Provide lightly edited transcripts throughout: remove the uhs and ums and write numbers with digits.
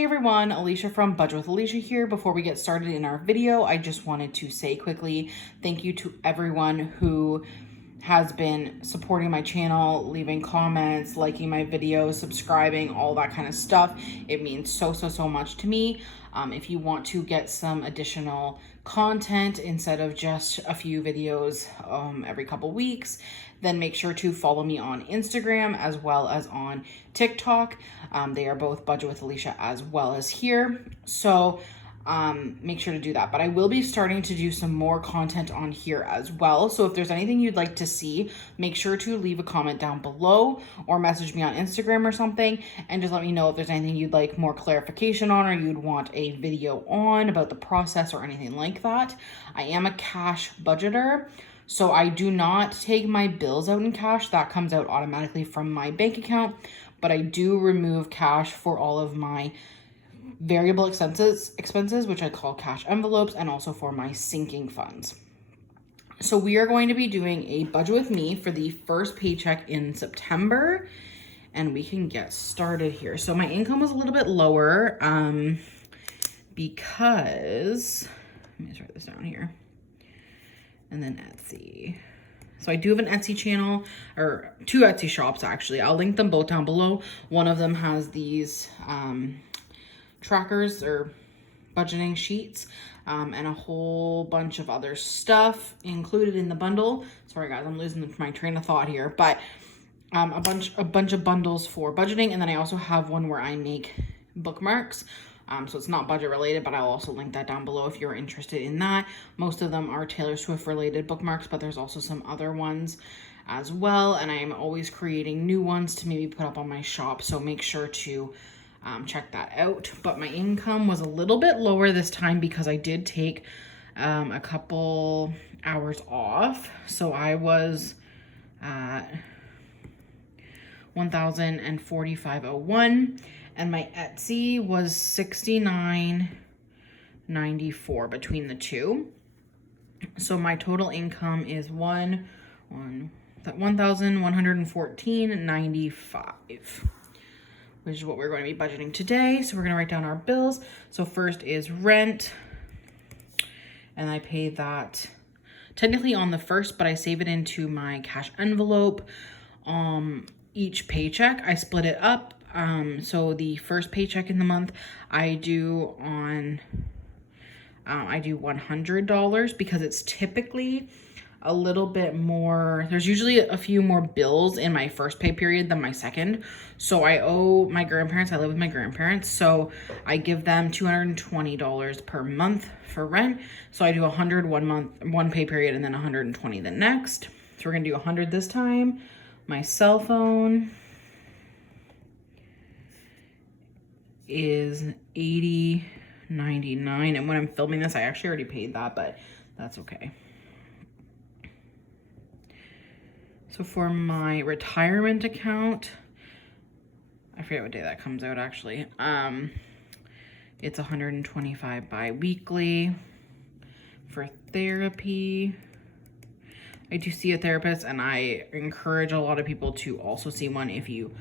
Hey everyone, Alicia from Budget with Alicia here. Before we get started in our video, I just wanted to say quickly thank you to everyone who has been supporting my channel, leaving comments, liking my videos, subscribing, all that kind of stuff. It means so much to me. If you want to get some additional content instead of just a few videos every couple weeks, then make sure to follow me on Instagram as well as on TikTok. They are both Budget with Alicia as well as here. So make sure to do that. But I will be starting to do some more content on here as well. So if there's anything you'd like to see, make sure to leave a comment down below or message me on Instagram or something and just let me know if there's anything you'd like more clarification on or you'd want a video on about the process or anything like that. I am a cash budgeter. So I do not take my bills out in cash. That comes out automatically from my bank account, but I do remove cash for all of my variable expenses, which I call cash envelopes, and also for my sinking funds. So we are going to be doing a budget with me for the first paycheck in September, and we can get started here. So my income was a little bit lower because, let me just write this down here. And then Etsy. So I do have an Etsy channel, or two Etsy shops actually. I'll link them both down below. One of them has these trackers or budgeting sheets and a whole bunch of other stuff included in the bundle. Sorry guys, I'm losing my train of thought here, but a bunch of bundles for budgeting. And then I also have one where I make bookmarks. So it's not budget related, but I'll also link that down below if you're interested in that. Most of them are Taylor Swift related bookmarks, but there's also some other ones as well. And I am always creating new ones to maybe put up on my shop. So make sure to check that out. But my income was a little bit lower this time because I did take a couple hours off. So I was at $1,045.01. And my Etsy was $69.94 between the two. So my total income is $1,114.95, which is what we're going to be budgeting today. So we're going to write down our bills. So first is rent, and I pay that technically on the first, but I save it into my cash envelope. Each paycheck, I split it up. So the first paycheck in the month, I do $100 because it's typically a little bit more. There's usually a few more bills in my first pay period than my second. So I owe my grandparents, I live with my grandparents. So I give them $220 per month for rent. So I do 100 one pay period, and then 120 the next. So we're gonna do 100 this time. My cell phone is $80.99, and when I'm filming this I actually already paid that, but that's okay. So for my retirement account, I forget what day that comes out actually, it's $125 bi-weekly. For therapy, I do see a therapist, and I encourage a lot of people to also see one if you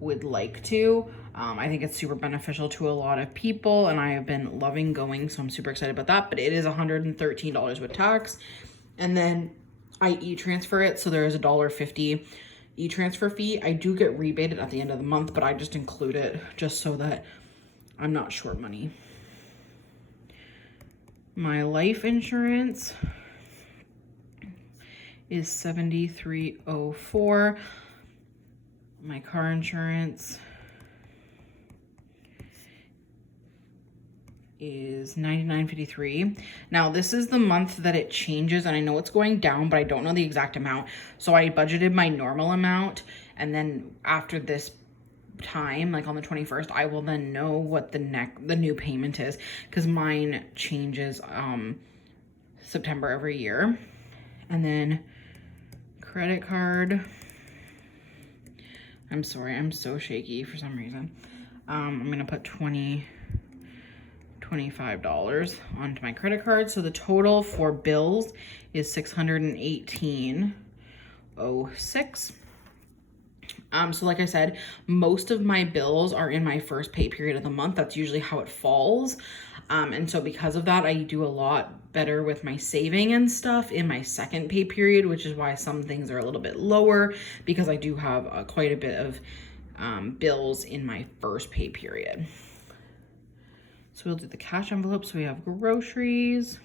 would like to. I think it's super beneficial to a lot of people, and I have been loving going, so I'm super excited about that. But it is $113 with tax, and then I e-transfer it, so there is a $1.50 e-transfer fee. I do get rebated at the end of the month, but I just include it just so that I'm not short money. My life insurance is $73.04. My car insurance is $99.53. Now this is the month that it changes, and I know it's going down, but I don't know the exact amount. So I budgeted my normal amount, and then after this time, like on the 21st, I will then know what the new payment is, because mine changes September every year. And then credit card, I'm sorry, I'm so shaky for some reason. I'm gonna put $25 onto my credit card. So the total for bills is $618.06. So like I said, most of my bills are in my first pay period of the month. That's usually how it falls. And so because of that, I do a lot better with my saving and stuff in my second pay period, which is why some things are a little bit lower, because I do have quite a bit of bills in my first pay period. So we'll do the cash envelope. So we have groceries.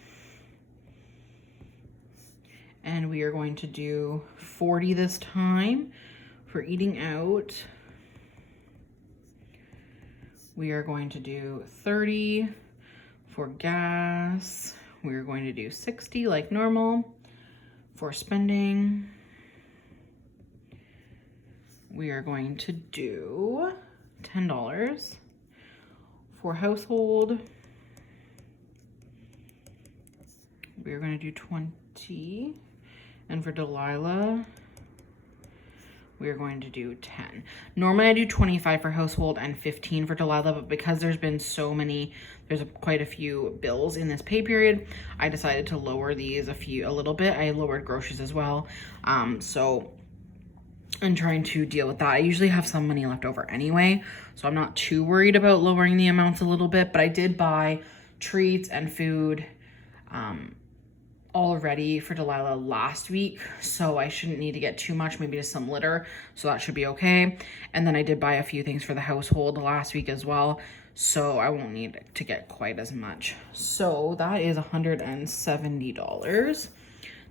And we are going to do 40 this time for eating out. We are going to do 30 for gas. We are going to do 60 like normal for spending. We are going to do $10 for household. We are going to do 20. And for Delilah, we are going to do 10. Normally I do 25 for household and 15 for Delilah, but because there's been so many, there's quite a few bills in this pay period, I decided to lower these a little bit. I lowered groceries as well. So I'm trying to deal with that. I usually have some money left over anyway, so I'm not too worried about lowering the amounts a little bit, but I did buy treats and food already for Delilah last week, so I shouldn't need to get too much, maybe just some litter, so that should be okay. And then I did buy a few things for the household last week as well, so I won't need to get quite as much. So that is $170.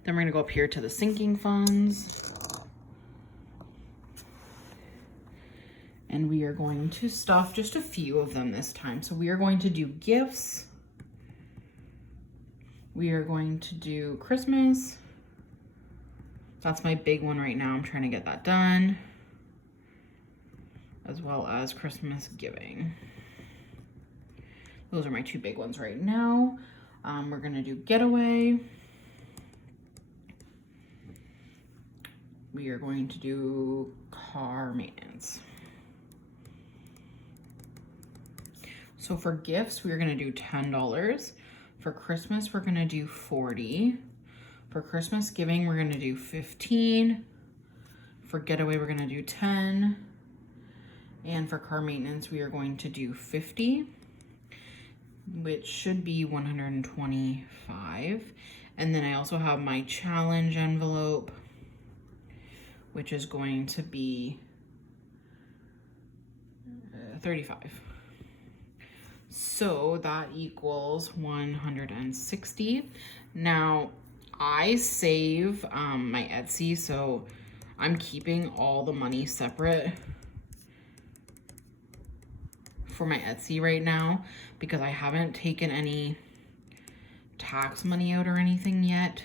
Then we're gonna go up here to the sinking funds. And we are going to stuff just a few of them this time. So we are going to do gifts. We are going to do Christmas. That's my big one right now. I'm trying to get that done. As well as Christmas giving. Those are my two big ones right now. We're gonna do getaway. We are going to do car maintenance. So for gifts, we're gonna do $10. For Christmas, we're gonna do 40. For Christmas giving, we're gonna do 15. For getaway, we're gonna do 10. And for car maintenance, we are going to do 50, which should be 125. And then I also have my challenge envelope, which is going to be 35. So that equals 160. Now I save my Etsy, so I'm keeping all the money separate for my Etsy right now because I haven't taken any tax money out or anything yet.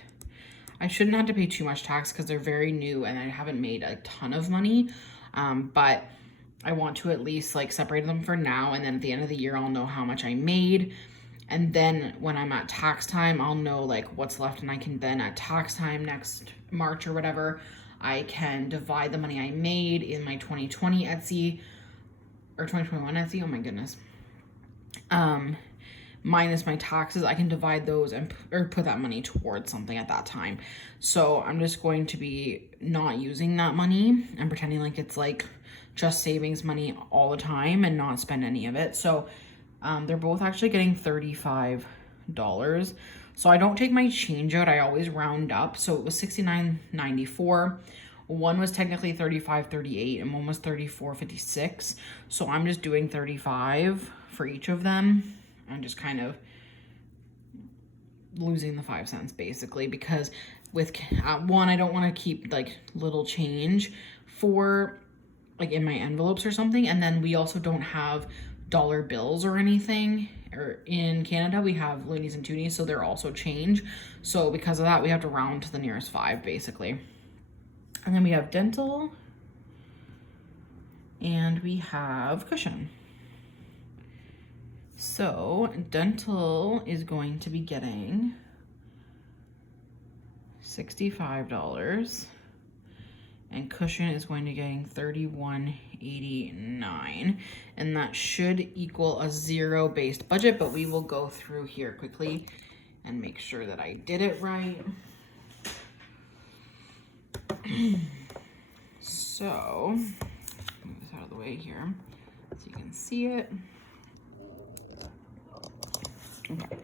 I shouldn't have to pay too much tax because they're very new and I haven't made a ton of money, but I want to at least like separate them for now, and then at the end of the year I'll know how much I made, and then when I'm at tax time I'll know like what's left, and I can then at tax time next March or whatever I can divide the money I made in my 2020 Etsy or 2021 Etsy, oh my goodness, minus my taxes. I can divide those and or put that money towards something at that time. So I'm just going to be not using that money and pretending like it's like just savings money all the time and not spend any of it. So they're both actually getting $35. So I don't take my change out, I always round up. So it was $69.94. One was technically $35.38 and one was $34.56. So I'm just doing 35 for each of them and just kind of losing the 5 cents basically, because with one, I don't want to keep like little change for like in my envelopes or something. And then we also don't have dollar bills or anything, or in Canada we have loonies and toonies, so they're also change. So because of that, we have to round to the nearest 5 basically. And then we have dental and we have cushion. So dental is going to be getting $65 and cushion is going to be getting $31.89, and that should equal a zero-based budget, but we will go through here quickly and make sure that I did it right. So way here so you can see it. Okay, so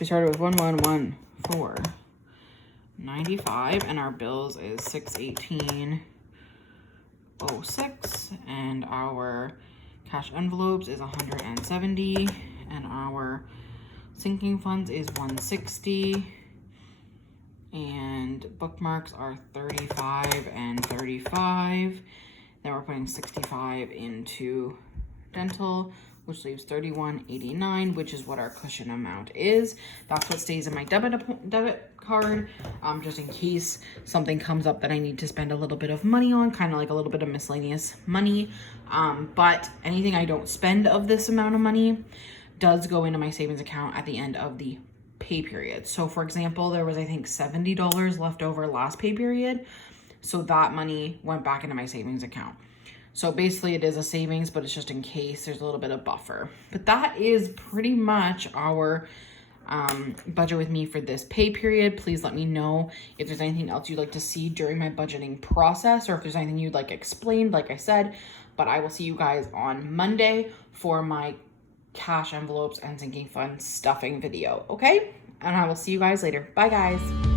we started with 111,495, and our bills is 618.06, and our cash envelopes is 170, and our sinking funds is 160, and bookmarks are 35 and 35. Then we're putting 65 into dental, which leaves 31.89, which is what our cushion amount is. That's what stays in my debit card, just in case something comes up that I need to spend a little bit of money on, kind of like a little bit of miscellaneous money. But anything I don't spend of this amount of money does go into my savings account at the end of the pay period. So for example, there was, I think, $70 left over last pay period. So that money went back into my savings account. So basically it is a savings, but it's just in case there's a little bit of buffer. But that is pretty much our budget with me for this pay period. Please let me know if there's anything else you'd like to see during my budgeting process, or if there's anything you'd like explained, like I said. But I will see you guys on Monday for my cash envelopes and sinking fund stuffing video, okay? And I will see you guys later. Bye, guys.